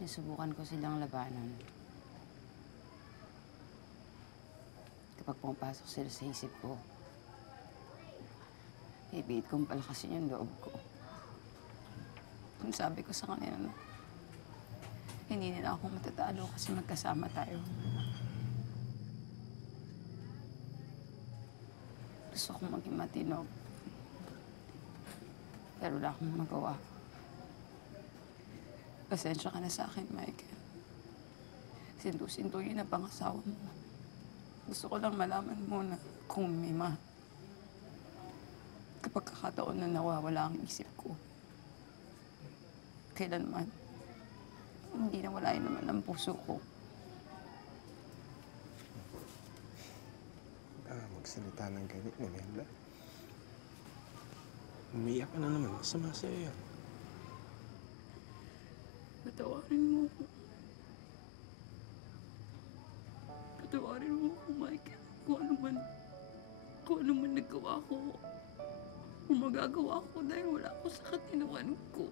Sinusubukan ko silang labanan. Kapag pumapasok sila sa isip ko, ibiit kong palakasin yung loob ko. Kung sabi ko sa kanila na hindi nila ako matatalo kasi magkasama tayo. Gusto kong maging matino. Pero wala akong magawa. Pasensya ka na sa akin, Michael. Sintu-sintuyin na pangasawa mo. Gusto ko lang malaman mo na kung may kapag kakataon na nawawala ang isip ko, kailanman, hindi nawala yun naman ang puso ko. Magsalita ng ganit ni Mela. Umiyak ka na naman. Masama sa'yo yan. Patawarin mo ko. Patawarin mo ko, Michael. Kung ano man nagawa ko. Kung magagawa ko dahil wala ako sa katinuan ko.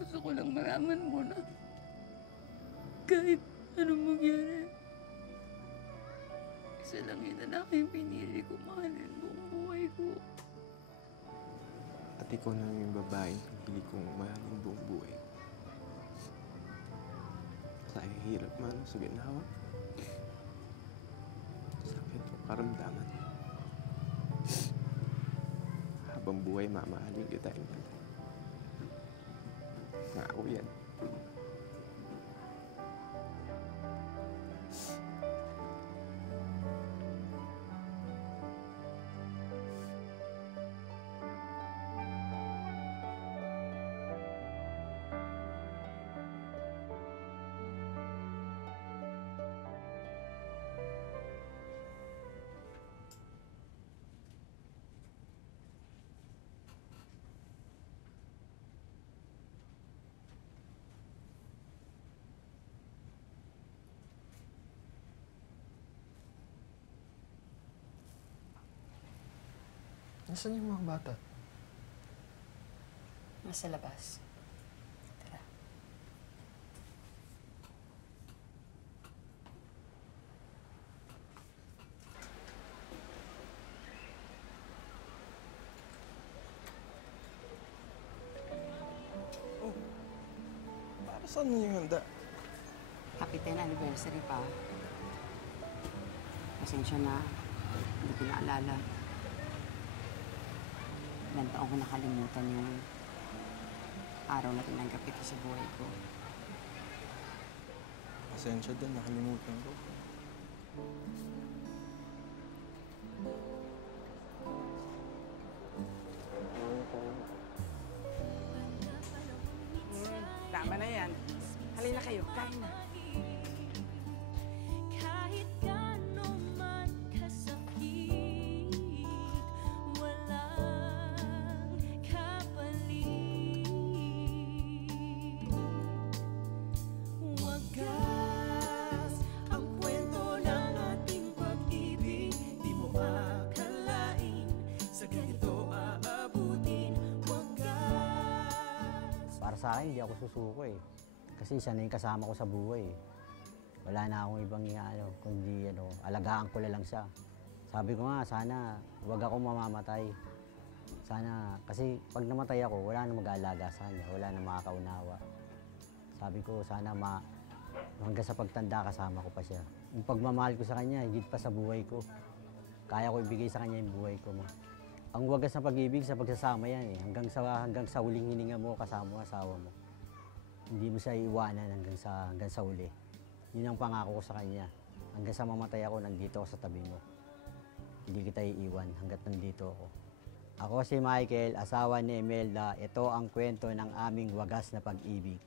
Gusto ko lang malaman mo na kahit anong mangyari, isa lang yun na aking pinili ko, mahalin buong buhay ko. At ikaw na yung babae, hindi kong mahalin buong buhay. Sa hirap man, sa ginawa. Sakit o karamdaman. Habang buhay, mamahalin kita. Ngako yan. Nasaan yung mga bata? Nasa labas. Tara. Oh, para saan yung handa? Happy 10th anniversary pa. Pasensya na. Hindi ko naalala. Ilang taong ko nakalimutan yung araw na tinanggap kita sa buhay ko. Pasensya din, nakalimutan ko. Tama na yan. Halina kayo, kain na. Para sa akin, hindi ako susuko eh. Kasi siya na yung kasama ko sa buhay eh. Wala na akong ibang kundi alagaan ko lang siya. Sabi ko nga, sana huwag ako mamamatay. Sana, kasi pag namatay ako, wala na mag-aalaga sa kanya, wala na makakaunawa. Sabi ko, sana hanggang sa pagtanda kasama ko pa siya. Yung pagmamahal ko sa kanya, higit pa sa buhay ko. Kaya ko ibigay sa kanya yung buhay ko. Ang wagas na pag-ibig sa pagsasama yan eh. Hanggang sa huling hininga mo, kasama mo, asawa mo. Hindi mo siya iiwanan hanggang sa huli. Yun ang pangako ko sa kanya. Hanggang sa mamatay ako, nandito ako sa tabi mo. Hindi kita iiwan hanggat nandito ako. Ako si Michael, asawa ni Imelda. Ito ang kwento ng aming wagas na pag-ibig.